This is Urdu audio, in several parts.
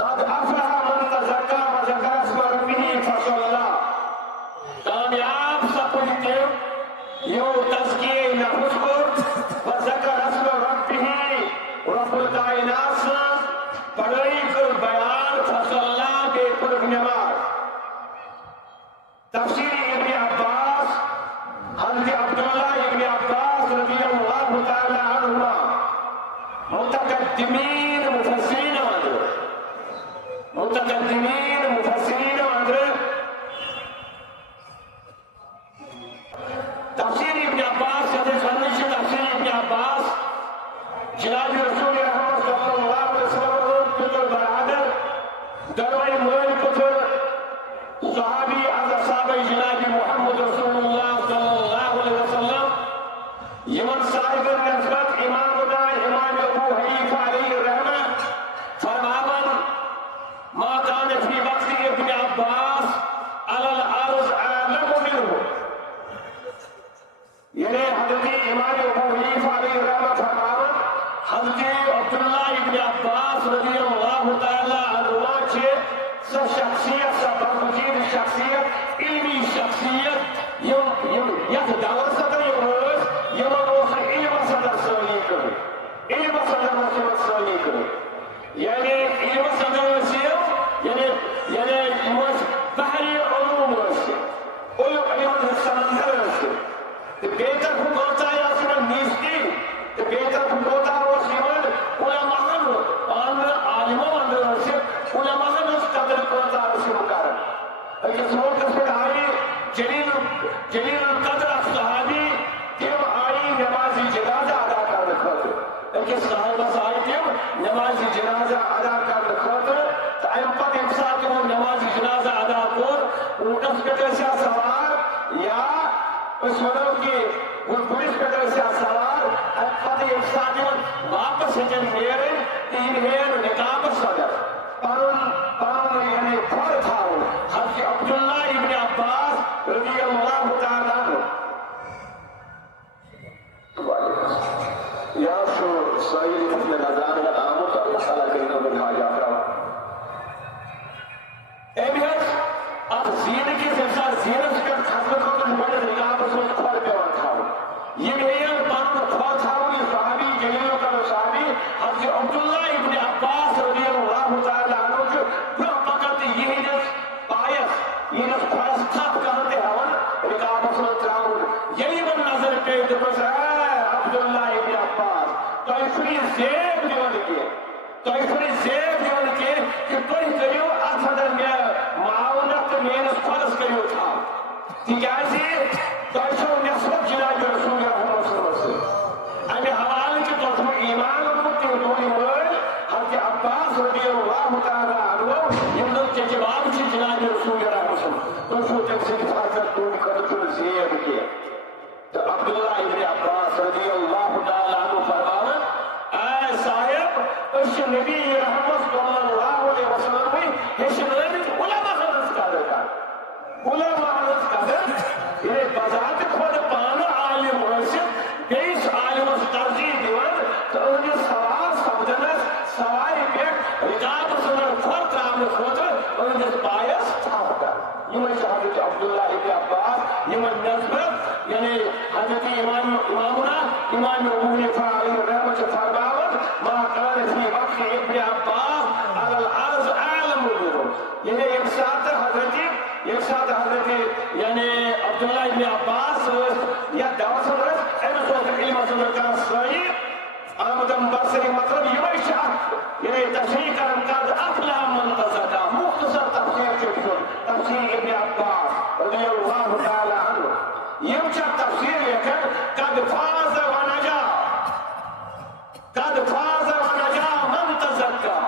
قد افلح من تزكى وذكر اسم ربه فصلى کامیاب سپد تم یو تزکیہ نفس کو وذکر اسم ربه رب الکائنات پڑھائی کر بیان فصلى بے پر نماز تفسیر ابن عباس حضرت عبداللہ ابن عباس رضی اللہ تعالی عنہما متقدمین مفسرین تفسیر ابن عباس تفسیر ابن عباس جناب رسول رحمت صلی اللہ علیہ وسلم پتر برادر دروئی مویل پتر صحابی از اصحاب جناب محمد رسول اللہ صلی اللہ علیہ وسلم یمن صاحب نسبت امام دا امام ابو حنیفہ علیہ الرحمہ فرماون ما كان في وقت ابن عباس على الارض اعلم منه یعنی حضرت امام ابو حنیفہ علیہ الرحمہ فرماون حضرت عبداللہ ابن عباس رضی اللہ تعالی عنہ چھ سا شخصیت سا برگزید شخصیت علمی شخصیت یت دور صدر یمن اوس علم صدر سولی کرو علم صدر مسلم سولی کرو یعنی علم صدر وسیل یعنی بحری علوم وسیل علم سمندر وسیل بہتر حکومت ہے آسمان نیستی بہتر حکومت ہے آسمان علماء پان عالموں اندر وسیل علماء اس قدر حکومت ہے وسیل مکارن اگر سموت اس پر آئی جلیل القدر صحابی تم آئی نمازی جنازہ ادا کر رکھتے اگر صحابہ آئی تم نمازی جنازہ ادا کر رکھتے تو ایم پت امسا تم نمازی جنازہ ادا کر اونٹس پہ سے سوار یا اس ونو کی پولیس پہ سے سوار ایم پت امسا تم واپس ہجن میرے تین میر نکاب صدر پرون یعنی پھر تھاو حضرت عبداللہ ابن عباس رضی اللہ تعالیٰ عنہ یا شو سائل اپنے نظام کا آمد اللہ تعالیٰ کرینا بنھا جاتا اے بیت اب زین کی سلسہ زین سکر خدمت کو تو بڑے نکاب صدر کھوڑ پیوان تھاو یہ میرے پانو کھوڑ تھاو یہ صحابی جلیلوں کا صحابی حضرت عبداللہ ابن عباس رضی اللہ تعالیٰ عنہ جو پھر پکت یہ جس پایس یہ جس پھرس تھاپ کہتے ہون نکاب صدر تراؤن یہی من نظر پہ دکھو سے عبداللہ ابن عباس تو اسری زیب دیون کے کہ کوئی کریو اصدر میں معاونت مینس فرض کریو تھا تیجازی تو اسو نسبت جناب رسول اللہ صلی اللہ علیہ وسلم امی حوال کی تو ایمان امتی دوری مول حضرت عباس رضی اللہ تعالی عنہ یمدن کے جواب چی جناب رسول اللہ صلی اللہ علیہ وسلم تو اسو تنسل حضرت دون کرتو زیب کے تو عبداللہ ابن عباس رضی اللہ تعالی عنہ فرماون اے صاحب اس نبی رحمت صلی اللہ علیہ وسلم میں ہشنویت علماء حضرت کا دیتا علماء حضرت کا دیتا یہ بذات خود پانا عالم حسن بیس عالم ترجیح دیوان تو انہیں سوار سمجھنس سوائی بیٹ رجاب صدر فرق عام خود انہیں باعث تھاپتا یمن حضرت عبداللہ ابن عباس یمن نسبت یعنی حضرت امامنا امام ابو حنیفہ علیہ الرحمۃ فرماون ما كان في وقت ابن عباس على الارض اعلم منه یعنی ایک ساتھ حضرت یعنی عبداللہ ابن عباس یا دعوت صدر ایمن صدر علم صدر کا صحیح آمدن برسری مطلب یہ شاہ یعنی تفسیر کرن قد افلا من تزکا مختصر تفسیر چکن تفسیر ابن عباس رضی اللہ تعالی عنہ یہ چاہ تفسیر لیکن قد فاز و نجا من تزکا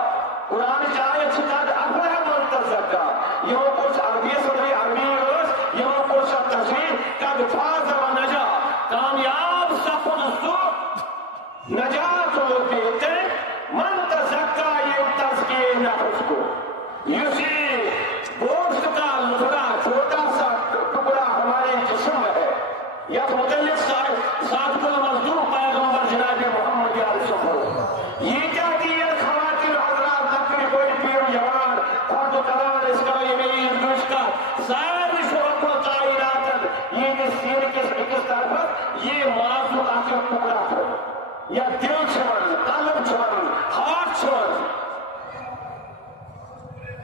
قرآن کی آیت قد افلا من تزکا یہ کچھ عربی صدری عربی روز یہ کچھ تفسیر قد فاز و نجا کامیاب سفر سو نجات ہوتے تھے من تزکا یہ تزکیہ نفس کو یوسی گوشت کا لکڑا چھوٹا سا ٹکڑا ہمارے جسم میں ہے یا متعلق صادق المصدوق پیغمبر جناب محمد علیہ السلام یہ کیا کہ یہ خواتین حضرات نقل کوئی پیر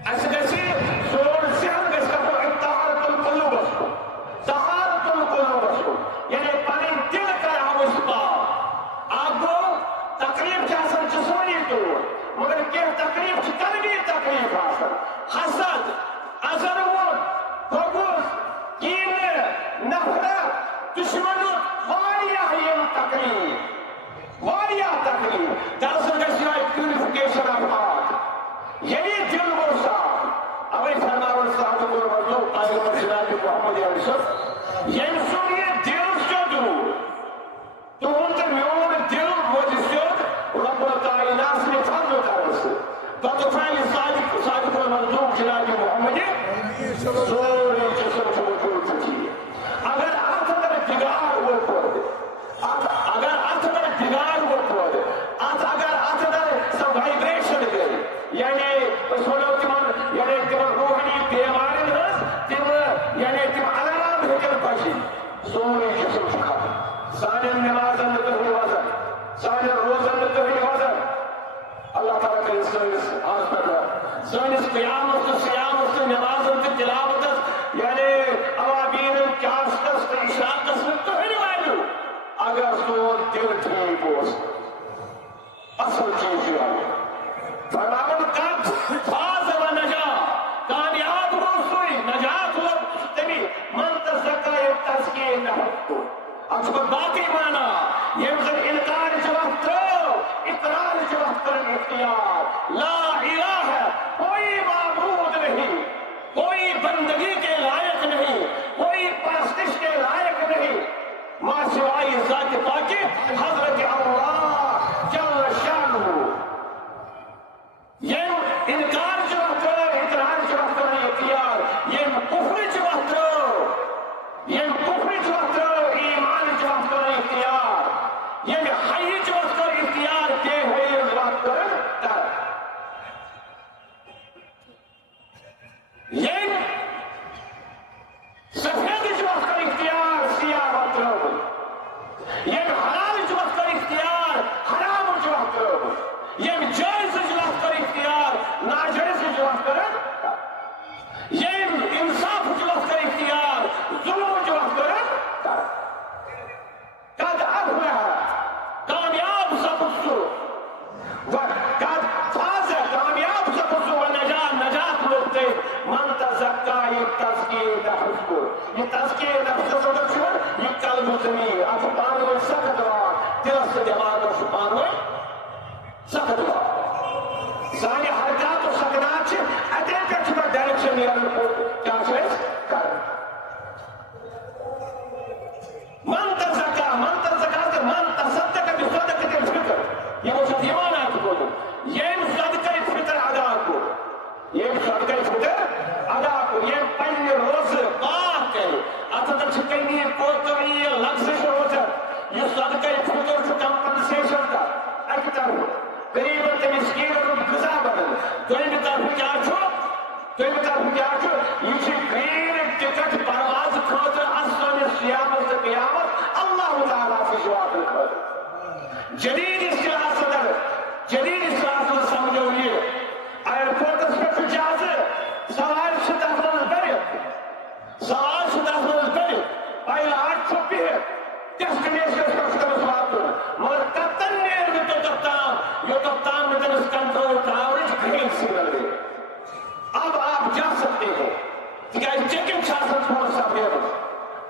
اس گژھِ سون ذہن گژھِ گژھُن طہارت القلوبس کُن طہارت القلوبس کُن یعنی پنٕنۍ دل کرہو أسۍ پاک اکھ گوٚو تکلیف چھِ آسان جسمٲنی طور مگر کینٛہہ تکلیف چھِ قلبی تکلیف آسان حسد ازروُن کھوٚکُس کینہٕ نفرت دشمنُک واریاہ یِم تکلیف دراصل گژھِ یِہوٚے پیورفکیشن آف ہارٹ یعنی دل گوٚو صاف اوے فرماوان صادق الوضوء پیغمبر جناب محمد یوسف ییٚمہِ سُنٛد یہِ دل سیوٚد روٗد تُہُنٛد تہٕ میون دل روزِ سیوٚد رب الکائنات سٕنٛدِ فضلہٕ کرنہٕ سۭتۍ پتہٕ اُٹھایہِ صادق الوضوء جناب محمد سورُے جسم چھُ وجوٗد ٹھیٖک اگر اتھ اندر بگاڑ ووت اگر اتھ اندر بگاڑ ووت اگر اتھ اندر سۄ وائبریشن گٔے یعنی أسۍ وَنو تِمن روحانی بیمارٮ۪ن ہٕنٛز تِم علامات ہیٚکن بچِتھ سورُے جسم چھُ ختم سانٮ۪ن نٮ۪مازن نہٕ کٕہٕنۍ وزن سانٮ۪ن روزن نہٕ کٕہٕنۍ وزن اللہ تعالیٰ کرِ سٲنِس سٲنِس قیامس تہٕ سیامس تہٕ نٮ۪مازن تہٕ تلاوتس اوابیٖنن کیاسٹس تہٕ اشراقس نہٕ کٕہٕنۍ ویلیوٗ اگر سون دل ٹھیٖک اوس اصل چیٖز چھُ فرماوان قد فاز و نجا کامیاب گوٚو سُے نجات ووت تٔمی من تزکا تزکیے نفس کو اتھ چھُ پتہٕ باقٕے معنی ییٚمہِ زن انکارٕچ وتھ ترٛٲو اقرارٕچ وتھ کٔرٕن اختیار لا الہ کوئی معبود نہیں کوئی بندگی کے لائق نہیں کوئی پرستش کے لائق نہیں ماں سوائے ذات پاک حضرت اللہ جل شانہ یم انکار چھ وقت اقرار چھ وقت اختیار یم کفر چھ وقت ایمان چھ وقت اختیار یم حی چھ وقت اختیار کے ہے وقت کر یم سفید چھ وقت اختیار سیاہ وقت یم حلال چھ وقت اختیار حرام چھ وقت یم جائز چھ وقت اختیار ناجائز چھ وقت یم انصاف چھ وقت اختیار ظلم چھ وقت قد افلح کامیاب سپُد سُہ قد فاز کامیاب سپُد سُہ نجات لوٚگ تٔمۍ من تزکا یہ تزکیے نفس کو یہ تزکیے نفس چھُ یہ قلب ضمیٖر اتھ چھُ پانہٕ ؤنۍ سخت وار دلس تہٕ دٮ۪ماغس چھُ پانہٕ ؤنۍ سخت وار سانہِ حرکات و سکنات چھِ اتے پٮ۪ٹھ چھُ پتہٕ ڈایریکشن نیران کیٛاہ چھِ أسۍ کران من تزکا تہٕ من تصدق بصدقة الفطر یِمو چھُ یِوان اکھ گوٚمُت ییٚمۍ صدقے فطر ادا کوٚر ییٚمۍ صدقے فطر ادا کوٚر ییٚمۍ پننہِ روزٕ پاک کٔرۍ اتھ اندر چھِ کمی کوتاہی لغزش روزان یہِ صدقے فطر چھُ کمپنسیشن تتھ اکہِ طرفہٕ غریبن تہٕ مسکیٖنن ہُنٛد غذا بنان دوٚیمہِ طرفہٕ کیٛاہ چھُ یہِ چھِ گریٖن ٹکٹ پرواز خٲطرٕ اتھ سٲنِس سیامس تہٕ قیامت اللہ تعالیٰ سٕنٛز واتنہٕ خٲطرٕ جدید اصطلاحس منٛز سمجھو یہِ ایرپورٹس پٮ۪ٹھ چھُ جہازٕ سوارِ چھِ تتھ منٛز بٔرِتھ پایلاٹ چھُ بِہِتھ ڈیسٹِنیشنس پٮ۪ٹھ چھُ تٔمِس واتُن مگر کتن نیرِ نہٕ توٚتتھ تام نہٕ تٔمِس کنٹرول ٹاورٕچ گرین سگنل گٔے اب آپ جا سکتے ہیں تِکیٛازِ چیکنگ چھِ آسان تھوڑا سا بیمٕژ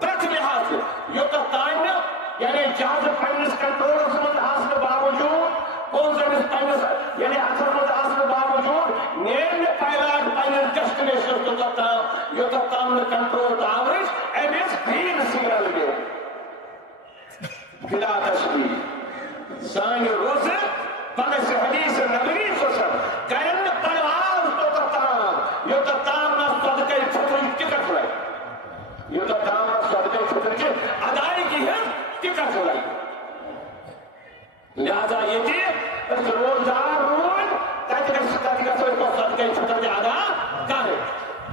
پرٛٮ۪تھ لحاظہٕ یوٚتتھ تام نہٕ یعنی جہازٕ پننِس کنٹرولس منٛز آسنہٕ باوجوٗد أمِس پننِس یعنی اتھس منٛز آسنہٕ باوجوٗد نیرِ نہٕ پایلاٹ پننِس ڈیسٹِنیشنس توٚتتھ تام یوٚتتھ تام نہٕ کنٹرول ٹاورٕچ أمِس گرین سگنل گٔے بلا تشبیہ سانہِ روزٕ پگہہ حدیث نبوی کرن نہٕ پرواز توٚتتھ تام یوٚتتھ تام نہٕ صدقے فطرٕچ ٹکٹ لگہِ یوٚتتھ تام نہٕ صدقے فطرٕچ ادائیگی ہٕنٛز ٹکٹ لگہِ لہذا ییٚتہِ أسۍ روزدار روٗدۍ تتہِ گژھو أسۍ صدقے فطر تہِ ادا کرٕنۍ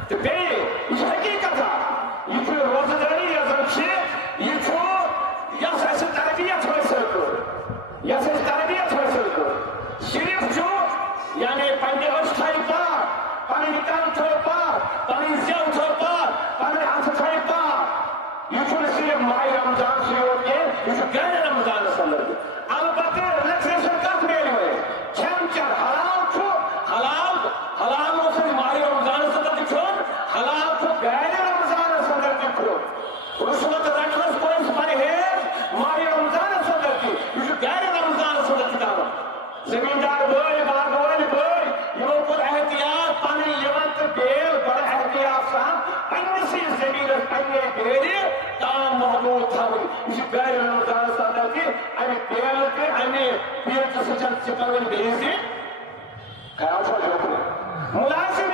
تہٕ بیٚیہِ یہِ چھِ حقیٖقت اکھ یہِ چھُ روزٕدٲری یۄس زن چھِ رمضان سے ہوتی ہے غیر رمضان اندر البتہ ریلیکسیشن کت میلے کھین چین حلال حلال ماہ رمضان اندر کھیون حلال غیر رمضان اندر کھیون رشوت رٹنس کوئی پرہیز ماہ رمضان اندر یہ غیر رمضان اندر کران زمیندار بھائی باغوان بھائی یمو کور احتیاط پن لون تو بیل بڑا احتیاط سان پنسی زمینس پنہ بیل تام محدود تھون یہ غیر رمضان اندر کی امہ بیل تو امہ بیل سچن چکن بیزی خیال چھو ملازم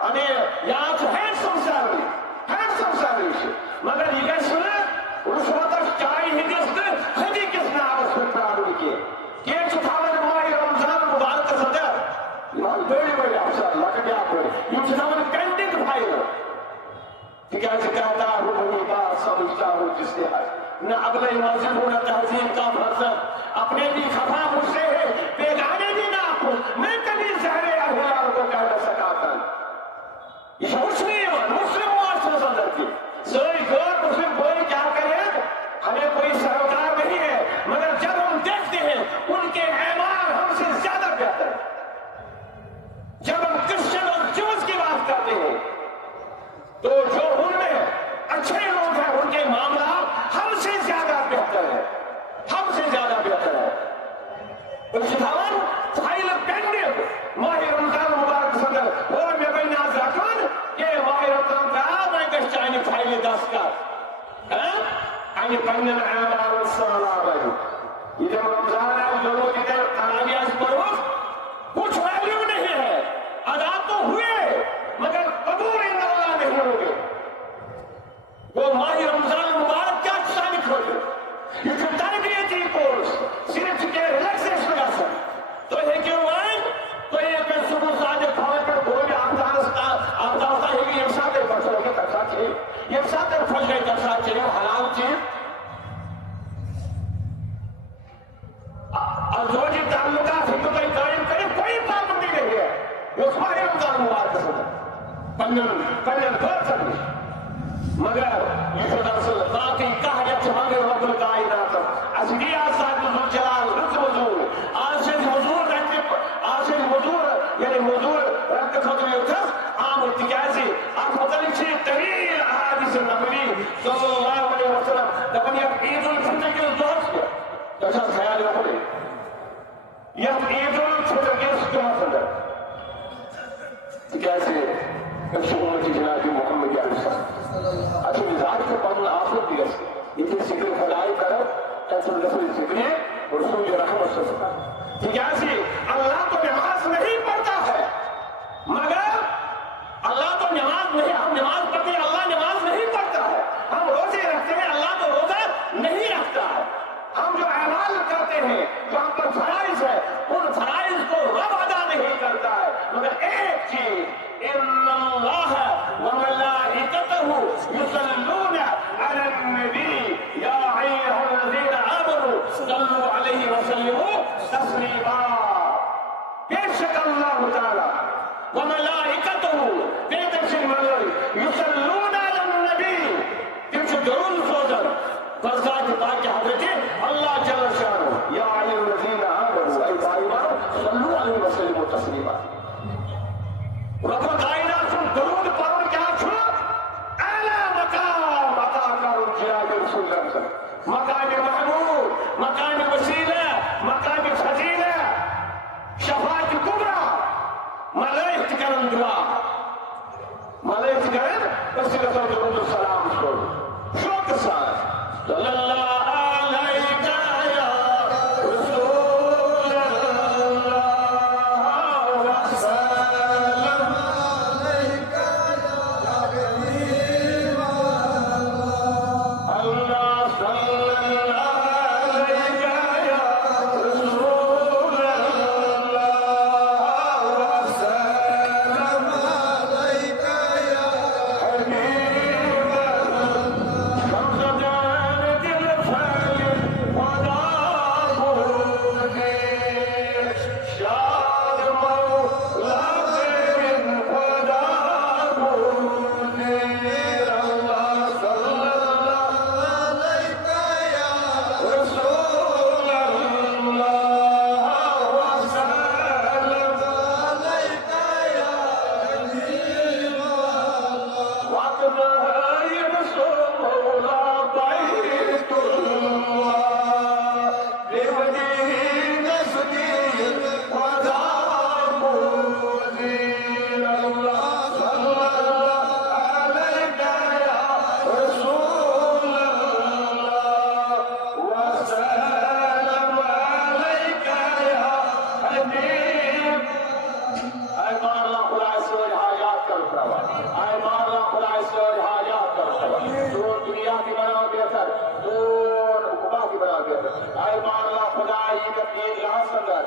تمہیں یا ہینڈسم سیلری مگر یہ گھر رشوت چائے ہندس تو ہدی کس نامس پہ پرارن کی تھوان ماہ رمضان مبارکس اندر بڑی بڑی افسر لکٹیا بڑی یہ تھوان پینڈنگ فائل تاز کہتا ہوں بات سمجھتا ہوں جس نے نہ اگلے مذہب ہو نہ تہذیب کا فرزند اپنے بھی خفا مجھ سے ہے بیگانے بھی نہ آپ میں کبھی زہر احیار کو کہہ نہ سکا تھا یہ مسلم معاشرے اندر کی سوئی غیر مسلم کوئی کیا کرے ہمیں کوئی سروکار نہیں ہے مگر جب ہم دیکھتے ہیں ان کے اعمال ہم سے زیادہ بہتر جب ہم کرسچن اور جوز کی بات کرتے ہیں تو جو ان میں اچھے لوگ ہیں ان کے معاملات ہم سے زیادہ بہتر ہے ہم سے زیادہ بہتر ہے اشتاون فائل پینڈنگ ماہ رمضان مبارک صدر اور میں بھائی ناز رکھن کہ ماہ رمضان کا میں کچھ چاہیے فائل 10 کا آئین پنن اعمال صلاح رہی یہ جب رمضان ہے دونوں کی طرف تراویح پڑھو کچھ ویلیو نہیں ہے ادا تو ہوئے مگر قبول اللہ نہیں ہوگے وہ ماہ رمضان مبارک کیا ثابت ہو گئے یہ جو تربیتی کورس صرف کے ریلیکسیشن کا سر تو یہ کیوں آئیں تو یہ کہ صبح صادق کھوئے پر کوئی آفتہ ہے کہ یہ ساتھ پڑھ گئے ترسا چاہیے یہ ساتھ پھل گئے ترسا چاہیے حلال چیز اور جو جی تعلقات حکمتیں قائم کرے کوئی پابندی نہیں ہے یہ اس ماہ رمضان مبارک سر پنن غور کرنی مگر یہ جو دراصل باقی کہا مگر رب الکائنات اصلی آسان جلال رز حضور آشد حضور یعنی حضور رکھ خطر یوتس عام ارتکازی آپ مطلقی طویل احادیث نبوی صلی اللہ علیہ وسلم دبنی اب عید الفطر کے دوست کیا تو ایسا خیال رکھنے یہ عید الفطر کے دوست ہے کیسے امتی جناب محمد علیہ السلام اچھا مزاج کو پڑھنا آخر دیا یہ تھی سکر خدای کرو ایسا رسول سکری رسول رحمت صلی اللہ ٹھیک ہے اللہ تو نماز نہیں پڑھتا ہے مگر اللہ تو نماز نہیں ہم نماز پڑھتے ہیں اللہ نماز نہیں پڑھتا ہے ہم روزے رکھتے ہیں اللہ تو روزہ نہیں رکھتا ہے ہم جو اعمال کرتے ہیں جو ہم پر فرائض ہے ان فرائض کو رب ادا نہیں کرتا ہے مگر ایک چیز ان اللہ وملائکتہ یصلون علی النبی یا ایھا الذین آمنوا صلوا علیہ وسلموا تسلیما بے شک اللہ تعالی وملائکتہ بے تفصیل یصلون علی النبی تم سے درود سوزن فرزاد پاک حضرت اللہ جل شانہ یا ایھا الذین آمنوا ای ایمان صلوا علیہ وسلموا تسلیما رب کائنات سے درود پڑھو کیا چھو اعلی مقام عطا کرو جناب رسول اللہ صلی اللہ علیہ وسلم مقام محمود مقام وسیلہ مقام فضیلہ شفاعت کبریٰ ملائکت کرن دعا ملائکت کرن بس رسول درود السلام چھوڑ شوق ساتھ صلی اللہ تروا آئے مارنا خدا سر حاجات کرتا دون دنیا کی بنا بہتر دون حکومت کی بنا بہتر آئے مارنا خدا عیدت یہ لاس اندر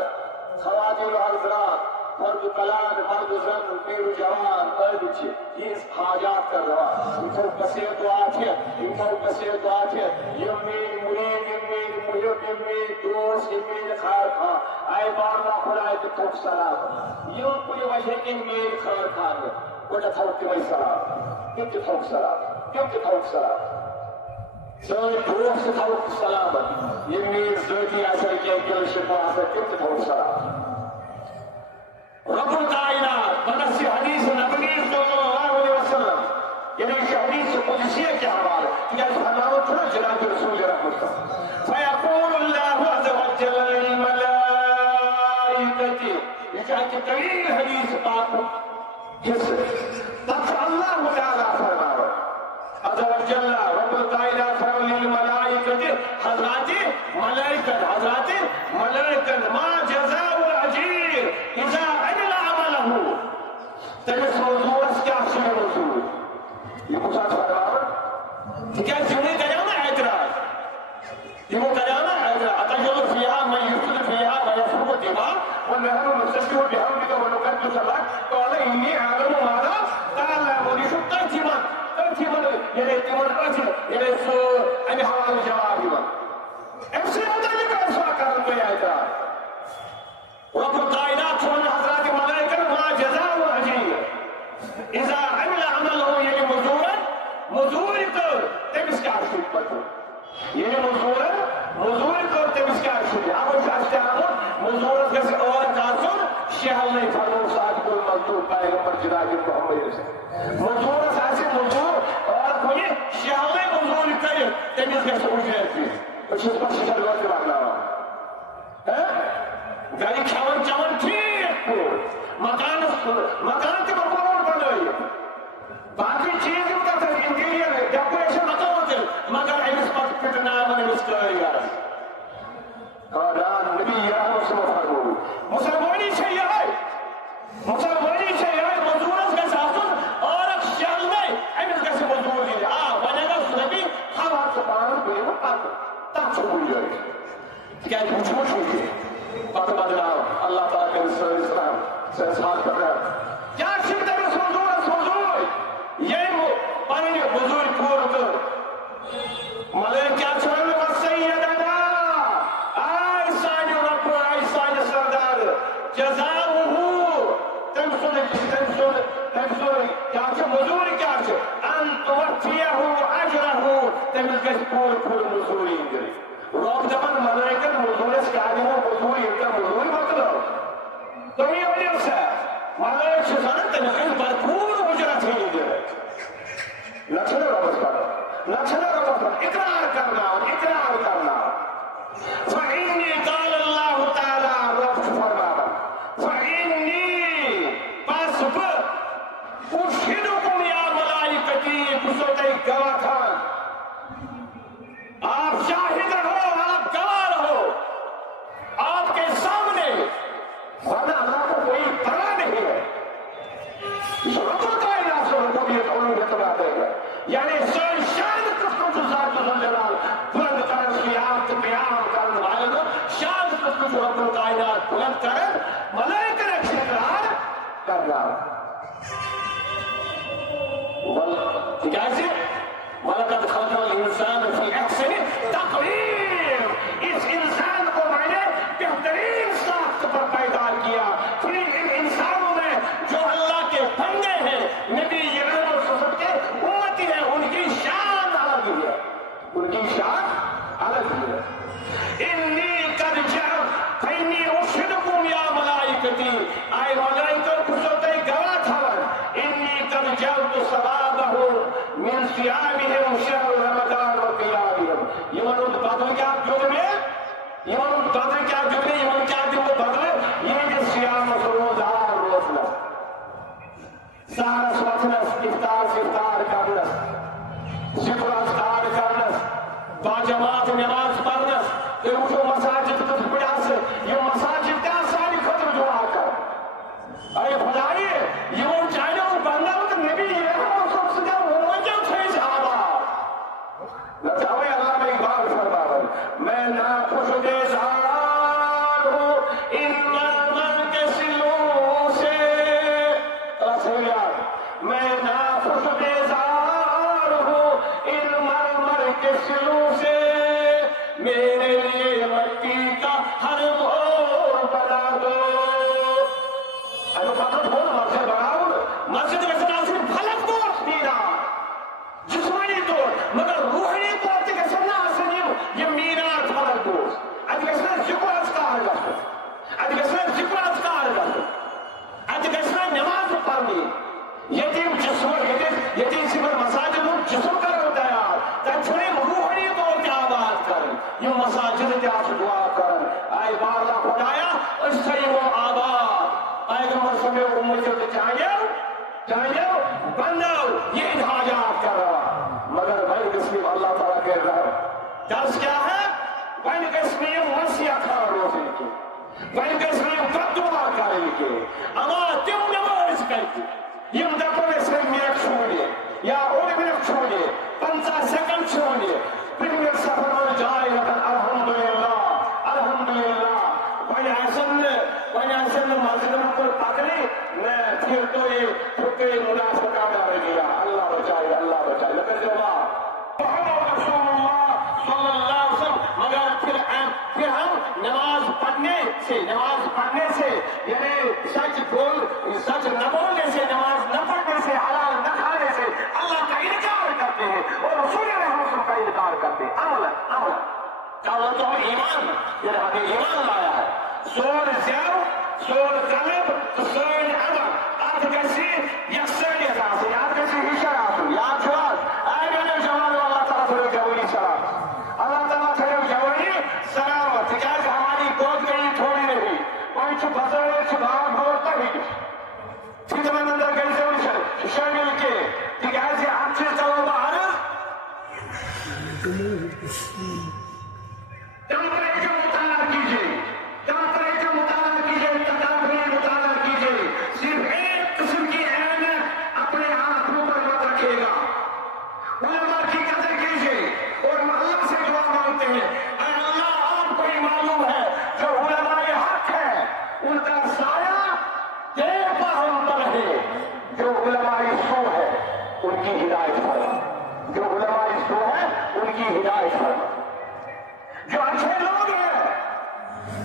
خواتین و حضرات مرد کلان مرد زن پیر و جوان مرد چی یہ حاجات کر رہا انتر کسیر دعات ہے انتر کسیر دعات ہے یمین مرید یمین محب یمین دوست یمین خیر خواہ آئے بارنا خدای کی توک سلام یم پوری وجہ یمین خیر خواہ گوڑا توک تیمائی سلام کم کی توک سلام کم کی توک سلام سوئی دوست توک سلام یمین زوجی اثر کے گل شکا اثر کم کی توک سلام رب الکائنات بنفس حدیث نبوی صلی اللہ علیہ وسلم یعنی کہ حدیث قدسیہ کے حوالے کہ اس فرماؤ تھا جناب رسول رحمت فیقول اللہ عز وجل للملائکتی یہ کہ طویل حدیث پاک جس تب اللہ تعالیٰ فرماؤ عز وجل رب الکائنات فرماؤ للملائکتی حضرات ملائکت ما جزاء العجیر اذا تجھے موضوع اس کیا شروع موضوع یہ کچھ آج فرماؤ کہ کیا جنہیں کریانا اعتراض یہ وہ کریانا اعتراض اتجل فیہا من یفسد فیہا ویفرق الدماء والنهر المستشفى بحمدك ونقدس لك قال اني اعلم ماذا تعلمون شو ترجمه يعني ترجمه يعني سو ان حوالي جواب امسی ذلك اسوا کرن کو اعتراض رب الکائنات من حضرات ملائکہ ما جزاء العجیر اذا عمل عمله یعنی مزور کر تمس کا عرشی پتو یعنی مزور کر تمس کا عرشی اب اس اشتہام مزور کسی اور کاسر شہل نہیں فرمو صادق المنطور پیغمبر جناب محمد سے مزور اساسی مزور اور کوئی شہل نہیں مزور کر تمس کا سوچ ہے اس پر شہر وقت لگنا گاڑی کھاون چاون ٹھیک مکان کے بکوان بنائی باقی چیز کا تھا انٹیریئر ڈیکوریشن مکان ہوتے مگر ایس پاک پٹنا من مسکرائی گا قرآن نبی یرحم سے فرمو مسلمانی چاہیے مزورت کا ساتھ اور ایک شہر میں ایس کا سے مزور دی بنے گا اس نبی ہم آپ سے پارن بے وہ تاک سے بھول جائے کیا پوچھو چھوٹی بات بدلاؤ اللہ تعالیٰ کے رسول اسلام سے اظہار کر رہا ہے کیا شکل ہے اس موضوع یہ پانی بزرگ پور کر ملک کیا چھوڑنے کا سیدنا آئیسانی رب آئیسانی سردار جزاؤہو تمسون کیا چھو مزوری کیا چھو انت وفیہو عجرہو تمسکش پور مزوری انگری روک جبن ملائکت مزورس کے آدموں مزوری انتا مزوری مطلب تو یہ وجہ سے ملائک شزانت تنقل برپور مجرد ہی نہیں دے لکھنے ربس پر اقرار کرنا فإنی قال اللہ تعالی رب فرمانا فإنی پس اشہدکم یا ملائکتی کسوتے گواہ تھا آپ شاہد رہو آپ گواہ رہو آپ کے سامنے ورنہ اللہ کو کوئی پرواہ نہیں ہے رب الکائنات سے ربوبیت علویت بات ہے یعنی سوئی شاہد کس کو ذات جلال بلند کرن قیامت قیام کرن والے کو شاہد کس کو رب الکائنات بلند کرن ملائکہ نے اقرار کر رہا کیسے وَلَقَدْ خَلَقْنَا الْإِنسَانَ فِي أَحْسَنِ تَقْوِيمٍ اس انسان کو میں نے بہترین ساخت پر پیدا کیا پھر ان انسانوں میں جو اللہ کے بندے ہیں نبی یرحم السلام کے امتی ہیں ان کی شان الگ ہے انی قد جعلت فإنی أشهدكم یا ملائکتی آئے ملائکہ کسوتے گواہ تھا انی قد جعلت ثوابہ من صيامهم شهر رمضان وقيامهم يمن بدل کیا جملے یمن کیا دن وہ بدلے یہ کہ صیام روزہ روزنا سحر سوچنس افطار سے افطار کرنس ذکر اذکار کرنس باجماعت نماز پڑھنس پھر اٹھو مساجد کس پڑھا سے یہ مساجد کیا ساری خطر دعا کر اے خدای یہ چاہیے بندہ بول مسجد بناؤ مسجد گژھن آسٕنۍ پھلک طور میٖنار جسمانی طور مگر روحانی طور تہِ گژھن نہٕ آسٕنۍ یِم میٖنار پھلک طور اَتہِ گژھِ نہٕ ذِکر اذکار گژھُن اَتہِ گژھِ نہٕ ذِکر اذکار گژھُن اَتہِ گژھِ نہٕ نٮ۪ماز پرنہِ یتیٖم جسم یتیٖم صِفر مساجد ہُنٛد جسم کرو تیار تَتہِ چھُنہٕ یِم روحانی طور تہِ آباد کرٕنۍ یِم مساجد تہِ آسہٕ دعا کران آے بارلا خدایا أسۍ تھٲیِو آباد پیغمبر سمجھو امتیو تہِ چانیو بندو یہ حاجات کر رہا مگر وہی قسم اللہ تعالیٰ کہہ رہا ہے درس کیا ہے وہی قسم مسیح کھا روزے کی وہی قسم بد دعا کرنے کے اما تم نماز کرتی یم دپن اس منٹ چھوڑے یا اور منٹ چھوڑے 50 سیکنڈ چھوڑے پھر سفر اور جائے رکھن الحمدللہ الحمدللہ وہی ایسن مسجد کو پکڑی میں پھر تو یہ پھکے منافق کامیاب گیا اللہ بچائے لیکن جو محمد رسول اللہ صلی اللہ علیہ وسلم مگر پھر ہم نماز پڑھنے سے یعنی سچ نہ بولنے سے نماز نہ پڑھنے سے حلال نہ کھانے سے اللہ کا انکار کرتے ہیں اور رسول اللہ کا انکار کرتے ہیں عمل چاہو تو ہم ایمان یعنی ہمیں ایمان لایا ہے سون زیو سون قلب تو سون عمل ات گژھِ یکسانیت آسٕنۍ ات گژھِ ہِشر آسُن یاد چھُ حظ آے میٛانیو جوانو اللہ تعالیٰ تھٲیو جوٲنی سلامت اللہ تعالیٰ تھٲیو جوٲنی سلامت تِکیٛازِ ہماری گود گئی تھوڑی نہیں وۄنۍ چھُ بسٲیِتھ چھُ باغ بوڑ تۄہہِ خدمت اندر گٔژھِو شٲمِل کینٛہہ تِکیٛازِ اتھ چھِ چلو بہٕ عرض ٹیمپریچر مطالعہ کیجیے صرف ایک قسم کی اہمیت اپنے آنکھوں پر مت رکھے گا علماء کی قدر کیجیے اور اللہ سے دعا مانگتے ہیں اے اللہ آپ کو ہی معلوم ہے جو علماء حق ہے ان کا سایہ تیرے پر ہم پر رہے جو علماء سو ہے ان کی ہدایت فرما جو علماء سو ہے ان کی ہدایت فرما جو اچھے لوگ ہیں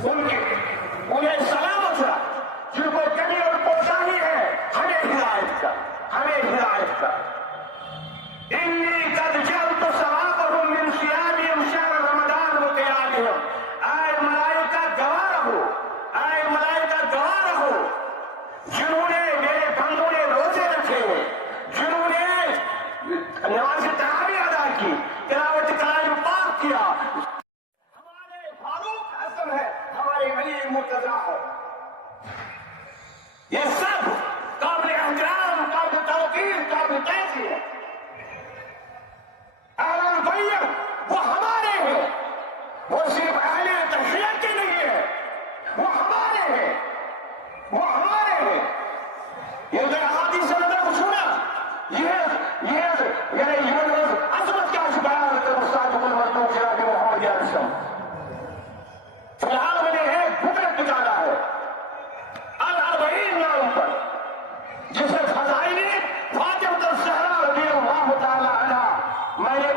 انہیں سلامت رکھ جن کو کمی اور کوتاہی ہے ہمیں ہدایت کر انی قد جعلت ثوابهم من صيامهم شهر رمضان وقيامهم اے ملائکہ گواہ رہو جنہوں نے میرے بندوں نے روزے رکھے جنہوں نے نماز تراویح ادا کی تلاوت کلام پاک کیا ہمارے فاروق اعظم ہے ہمارے علی مرتضیٰ ہے یہ سب قابل احترام قابل توقیر قابل تعظیم ہے اہل البیت وہ ہمارے ہیں وہ صرف اہل تشیع کے نہیں ہے وہ ہمارے ہیں یہ احادیث سے نظر کو سنا یہ عظمت کیا بیان کرتے مصطفیٰ المرتوب جناب محمد اسلام فی الحال میں نے ایک بکلٹ نکالا ہے الاربعین نام پر جسے فضائل فاطمہ الزہرا رضی اللہ تعالی عنہا میں نے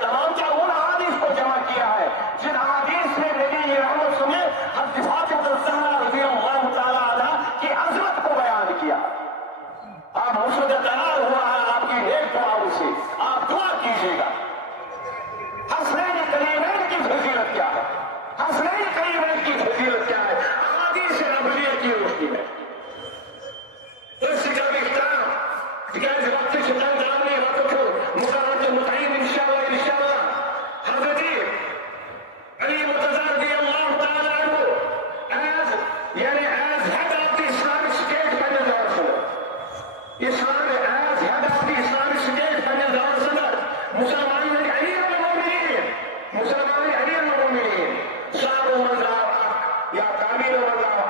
تمام کیا ان احادیث کو جمع کیا ہے جن احادیث سے نبی رحمت سنے حضرت فاطمہ الزہرا رضی اللہ تعالی عنہا کی عظمت کو بیان کیا آپ مسجد تنار ہوا ہے آپ کی نیک دعاؤں سے آپ دعا کیجیے گا حسنین کریمین کی فضیلت کیا ہے حسنین کریمین کی فضیلت کیا ہے احادیث نبویہ کی روشنی میں اس کا بھی اختیار تکیازِ وقت شیطان دامنی وقت کو مقررات متعین انشاءاللہ حضرت علی مرتضیٰ رضی اللہ تعالی عنہ as head of the Islamic State بنے دور صدر as head of the Islamic State بنے دور صدر مسلمان علی المؤمنین صاحب مزرعہ یا تعمیر مزرعہ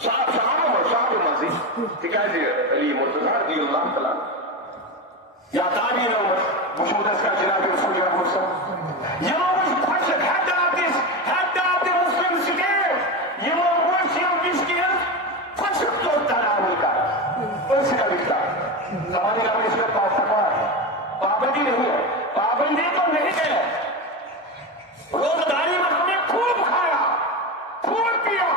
صاحب المزید تکیازِ علی مرتضیٰ رضی اللہ تعالی یا تعمیر مشہور اس کا جناب رسول رحمت صلی head of the Muslim state یمو وشیم وشکیل فشک تو تناول کا اس کا لکھتا زمانے کا اس میں پابندی نہیں ہے پابندی تو نہیں ہے روزداری میں ہم نے خوب کھایا خوب پیا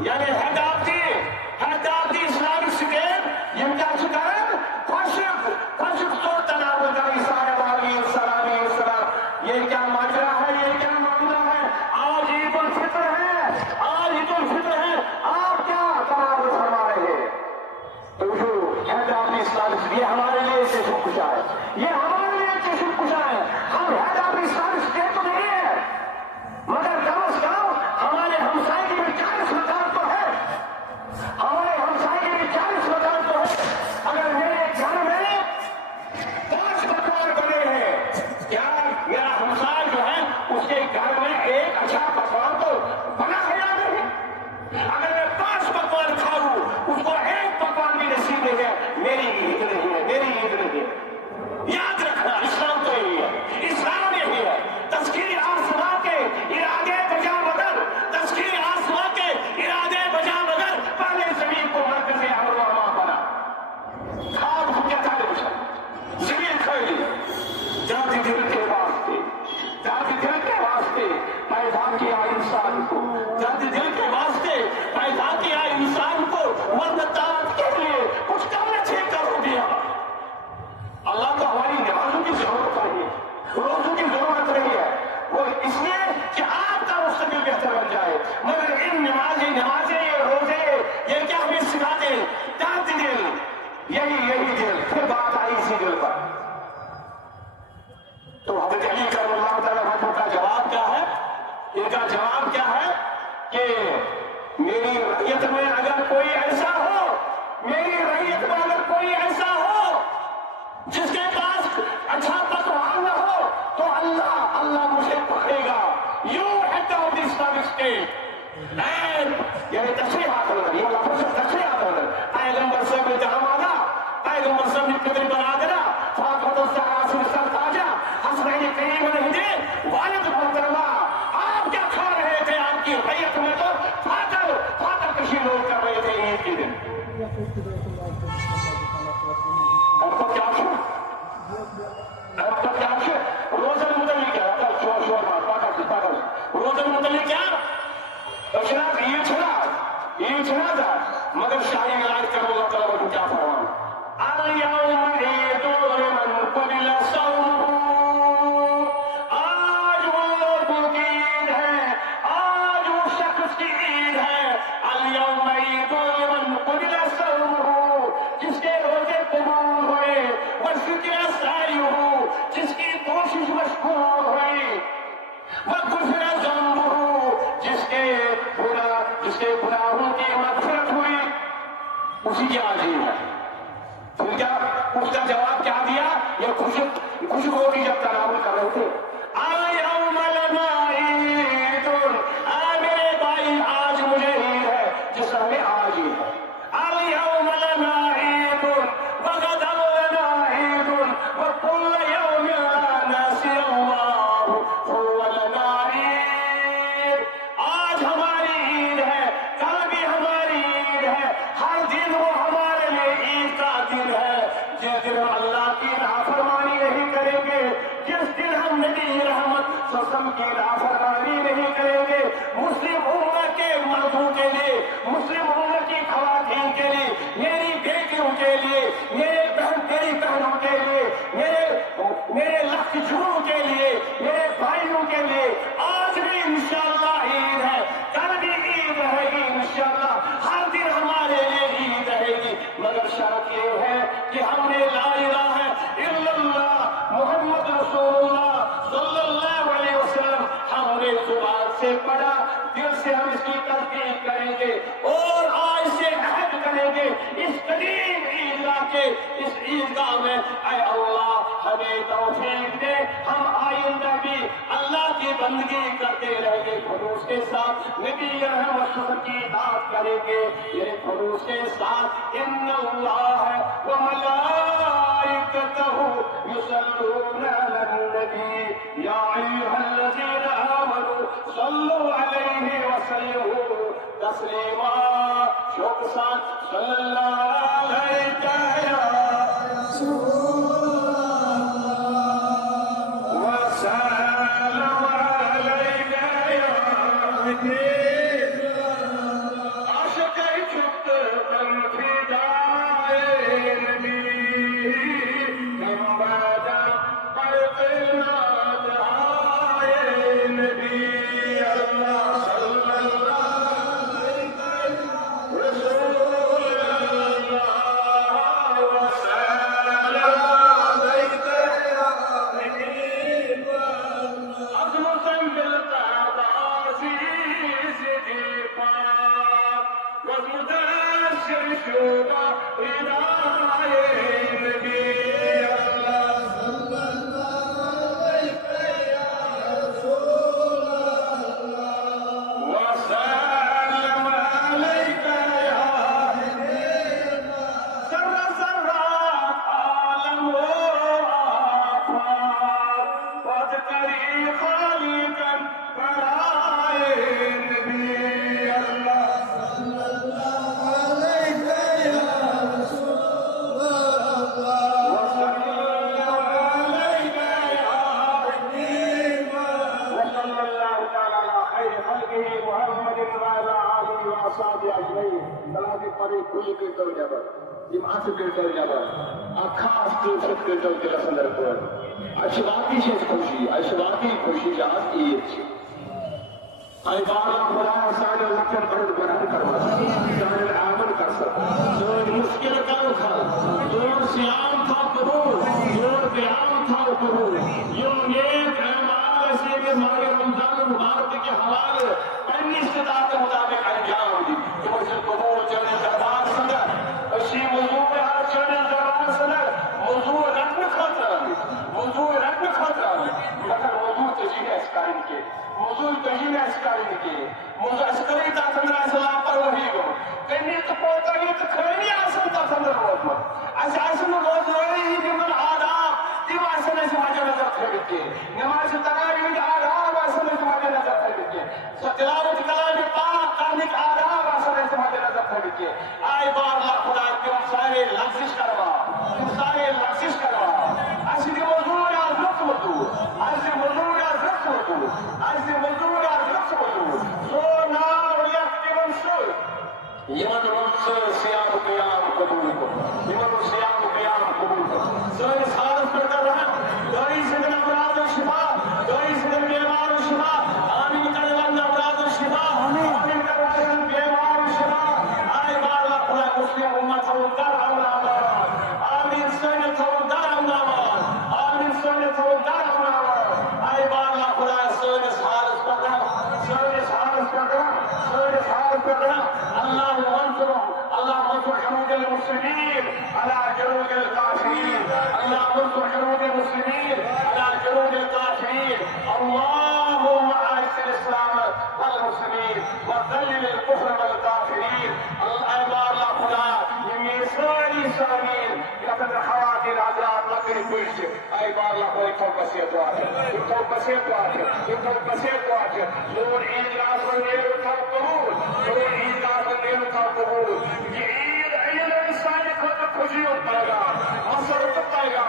یعنی حیدرآبادی اسلامک سٹیٹ یم کیا چھ کران خشک طور تناول کریں صاحب علیہ السلام یہ کیا ماجرا ہے یہ کیا معاملہ ہے آج عید الفطر ہے آپ کیا تناول فرما رہے ہیں تو جو حیدرآبادی اسلامک یہ ہمارے لیے جشن کشا ہے یہ ہمارے لیے جشن کشا ہے ہم حیدرآبادی اسلامک اسٹیٹ تو نہیں ہے مگر کم از کم ہمارے ہمسائے کی بھی 40 مکان تو ہے ہمارے ہمسائے کی بھی 40 مکان تو ہے اگر میرے گھر میں 5 پکوان بنے ہیں کیا میرا ہمسائے جو ہے اس کے گھر میں ایک اچھا پکوان تو بنا ہے یا نہیں اگر میں 5 پکوان کھاؤں اس کو ایک پکوان بھی نصیب نہیں ہے میری عید نہیں ہے یاد رکھنا اسلام تو یہی ہے اسلام یہی ہے تذکیر آسماں کے ارادے بجا مگر پہلے زمین کو مرکز امر و امان بنا خواب کو کیا تھا زمین کھولی جاتی دل کے واسطے پیدا کیا انسان کو مرتبات کے لیے کچھ کم نے چھے کر دیا اللہ کو ہماری نمازوں کی ضرورت نہیں ہے روزوں کی ضرورت نہیں ہے وہ اس لیے کہ آپ کا مستقبل بہتر بن جائے مگر ان نمازیں یہ روزے یہ کیا ہمیں سکھاتے ہیں دل یہی دل پھر بات آئی اسی دل پر تو حضرت علی کرم اللہ تعالیٰ عنہ کا جواب کیا ہے ان کا جواب کیا ہے کہ میری رعیت میں اگر کوئی ایسا ہو جس کے پاس اچھا پکوان نہ ہو تو اللہ مجھے پکڑے گا یوں حیدرآبادی اسلامک اسٹیٹ یعنی تشریحات ہونا یہ لفظ تشریحات ہونا پیغمبر صاحب نے جہاں مانا پیغمبر صاحب نے قدر بنا دینا فاطمۃ الزہرا سے سرتاجہ حسنین کریم نہیں دے والد محترمہ آپ کیا کھا رہے تھے آپ کی رعیت میں تو فاتر کشی لوگ کر رہے تھے عید کے دن اب تو کیا روزن متعلق کیا روزن متعلق کیا یہ چھنا تھا مگر شاہی علاج کرو اللہ تعالیٰ کو کیا فرمان آج وہ لوگوں کی عید ہے آج وہ شخص کی عید ہے اليوم عید لمن قبل صومه جس کے روزے قبول ہوئے وشکر سعیہ جس کی کوشش مشکور ہوئی وغفر ذنبہ جس کے گناہوں کی مغفرت ہوئی اسی کی عظیم ہے پھر کیا اس کا جواب کیا دیا یہ خوشبو کی جب تناول کر رہے تھے اليوم لنا عید میرے بھائی آج مجھے عید ہے جس ہمیں آج ہی ہے اليوم لنا عید وغدا لنا عید وكل يوم لا نسي الله هو لنا عید آج ہماری عید ہے کل بھی ہماری عید ہے ہر دن وہ ہمارے لیے عید کا دن ہے جس دن ہم اللہ کی نافرمانی نہیں کریں گے جس دن ہم نبی رحمت سسم کی نافرمانی نہیں کریں گے مسلم امت کے مردوں کے لیے مسلم امت کی خواتین کے لیے میری بیٹیوں کے لیے میری بہنوں کے لیے میرے لخت جھوڑوں کے لیے میرے بھائیوں کے لیے آج بھی انشاءاللہ عید ہے کل بھی عید رہے گی انشاءاللہ ہر دن ہمارے لیے عید رہے گی مگر شرط یہ ہے کہ ہم نے لا الہ الا اللہ محمد رسول اللہ صلی اللہ علیہ وسلم ہم نے زبان سے پڑھا دل سے ہم اس کی تصدیق کریں گے اور آج سے عہد کریں گے اس قدیم عیدگاہ کے اس عیدگاہ میں اے اللہ ہمیں توفیق دے ہم آئندہ بھی اللہ کی بندگی کرتے رہیں گے خلوص کے ساتھ نبی رحم و شکر کی اطاعت کریں گے یہ خلوص کے ساتھ ان اللہ و ملائکتہ یصلون علی النبی یا ایھا الذین آمنوا صلوا علیہ وسلموا تسلیما شوق کے ساتھ صلی اللہ علیہ وسلم أصابع أجمعين ثلاثة طريق كل كرتو جبل جمعة كرتو جبل أخاف توفت كرتو جبل سندر كون أشواقي شيء خوشي أشواقي خوشي جاس إيد أي بارا خدا سائل لكن برد برد کروا سائل آمن کر سکتا جو مشکل کا اٹھا جو سیام تھا قبول جو قیام تھا قبول جو نیک اعمال ایسے کہ ہمارے رمضان مبارک کے حوالے اپنی استطاعت مطابق انجام دی جو اسے قبول چلے دربار سندر اسی موضوع میں ہر چلے دربار سندر موضوع رکھنے خطرہ مگر موضوع تجیب اسکارن کے موضوع تجیب اسکارن کے موضوع اسکاری تا سندر اسلام پر وحی گو کنی تو پوتا ہی تو کھرنی آسن تا سندر روز مت آسن روز روڑی ہی جمال آداب تیو آسن ایسے مجھے نظر کھڑتے نماز تقاری ہوئی آداب آسن ایسے مجھے نظر کھڑتے تلاوت کلام پاک کامک آداب آسن ایسے مجھے نظر کھڑتے آئی بار اللہ خدا تم سارے لفظش کروا ایسی دی موضوع از رفت موضوع ایسی موضوع از رفت موضوع ایسی موضوع از رفت موضوع سو نار یکتی منصور یمن منصور سیام قیام قبول کو یمن سیام قیام قبول کو سوئے سارس پر کر رہا دوئی سدن امراض و شفا دوئی سدن بیمار و شفا آمین کرلن امراض و شفا آمین کرلن بیمار و شفا آئی بار اللہ خدا مسلم امت ہوں در امراض آمین سنت ہوں در امراض آمین سنت ہوں در امراض آئی بار اللہ خدا سنس حالس پر رہا اللہ منصر جنود المسلمین على جنود الكافرين اللہ منصر جنود المسلمین على جنود الكافرين اللهم اعز الاسلام والمسلمين وذلل الكفر والكافرين اللہ خدا یہ ساری سامین لقد خواتین حضرات لقد کچھ اے بار اللہ کوئی توبہ دعا ہے نور عید راز نیرو تھا قبول نور عید راز نیرو تھا قبول یہ عید انسانی خود خوشی ہوتا ہے مسرت پائے گا